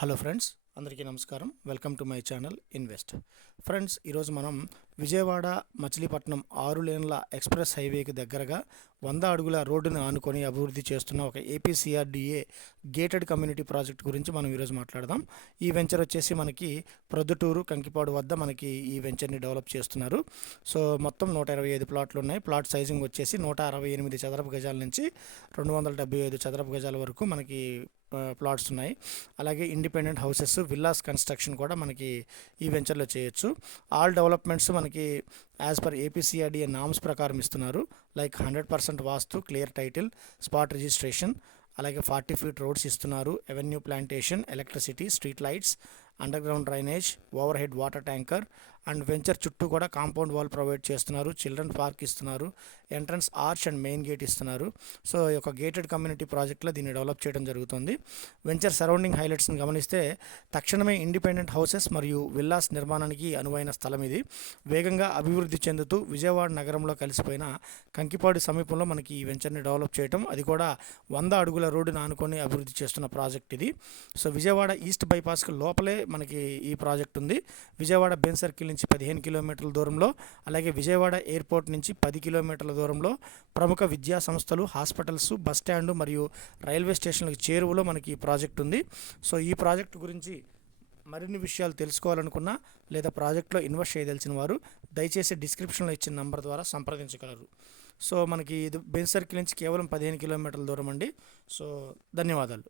Hello friends, అందరికీ నమస్కారం. Welcome to my channel invest. Friends, ఈరోజు మనం విజయవాడ మచిలీపట్నం 6 లేన్ల ఎక్స్ప్రెస్ హైవేకి దగ్గరగా 100 అడుగుల రోడ్డును ఆనుకొని అభివృద్ధి చేస్తున్న ఒక ఏపీసీఆర్డీఏ గేటెడ్ కమ్యూనిటీ ప్రాజెక్ట్ గురించి మనం ఈరోజు మాట్లాడదాం. ఈ వెంచర్ వచ్చేసి మనకి ప్రొద్దుటూరు కంకిపాడు వద్ద మనకి ఈ వెంచర్ని డెవలప్ చేస్తున్నారు. సో మొత్తం 125 ప్లాట్లు ఉన్నాయి. ప్లాట్ సైజింగ్ వచ్చేసి 168 చదరపు గజాల నుంచి 275 చదరపు గజాల వరకు మనకి ప్లాట్స్ ఉన్నాయి. అలాగే ఇండిపెండెంట్ హౌసెస్, విల్లాస్ కన్స్ట్రక్షన్ కూడా మనకి ఈ వెంచర్లో చేయొచ్చు. ఆల్ డెవలప్మెంట్స్ మనకి యాజ్ పర్ ఏపీసీఆర్డీఏ నామ్స్ ప్రకారం ఇస్తున్నారు. లైక్ 100% వాస్తు, క్లియర్ టైటిల్, స్పాట్ రిజిస్ట్రేషన్, అలాగే 40 ఫీట్ రోడ్స్ ఇస్తున్నారు. Avenue plantation, electricity, street lights, under ground drainage, over head water tanker and venture చుట్టూ కూడా కాంపౌండ్ వాల్ ప్రొవైడ్ చేస్తున్నారు. చిల్డ్రన్ పార్క్ ఇస్తున్నారు. Entrance arch and main gate ఇస్తున్నారు. So ఈ యొక్క gated community ప్రాజెక్ట్లో దీన్ని డెవలప్ చేయడం జరుగుతుంది. వెంచర్ సరౌండింగ్ హైలైట్స్ని గమనిస్తే తక్షణమే ఇండిపెండెంట్ హౌసెస్ మరియు విల్లాస్ నిర్మాణానికి అనువైన స్థలం ఇది. వేగంగా అభివృద్ధి చెందుతూ విజయవాడ నగరంలో కలిసిపోయిన కంకిపాడు సమీపంలో మనకి ఈ వెంచర్ని డెవలప్ చేయడం, అది కూడా 100 అడుగుల రోడ్డును ఆనుకొని అభివృద్ధి చేస్తున్న ప్రాజెక్ట్ ఇది. సో విజయవాడ ఈస్ట్ బైపాస్కి లోపలే మనకి ఈ ప్రాజెక్ట్ ఉంది. విజయవాడ బెన్ సర్కిల్ నుంచి 15 కిలోమీటర్ల దూరంలో, అలాగే విజయవాడ ఎయిర్పోర్ట్ నుంచి 10 కిలోమీటర్ల దూరంలో ప్రముఖ విద్యా సంస్థలు, హాస్పిటల్స్, బస్ స్టాండ్ మరియు రైల్వే స్టేషన్లకు చేరువలో మనకి ఈ ప్రాజెక్ట్ ఉంది. సో ఈ ప్రాజెక్ట్ గురించి మరిన్ని విషయాలు తెలుసుకోవాలనుకున్నా లేదా ప్రాజెక్ట్లో ఇన్వెస్ట్ చేయదలిచిన వారు దయచేసి డిస్క్రిప్షన్లో ఇచ్చిన నంబర్ ద్వారా సంప్రదించగలరు. సో మనకి ఇది బెన్ సర్కిల్ నుంచి కేవలం 15 కిలోమీటర్ల దూరం అండి. సో ధన్యవాదాలు.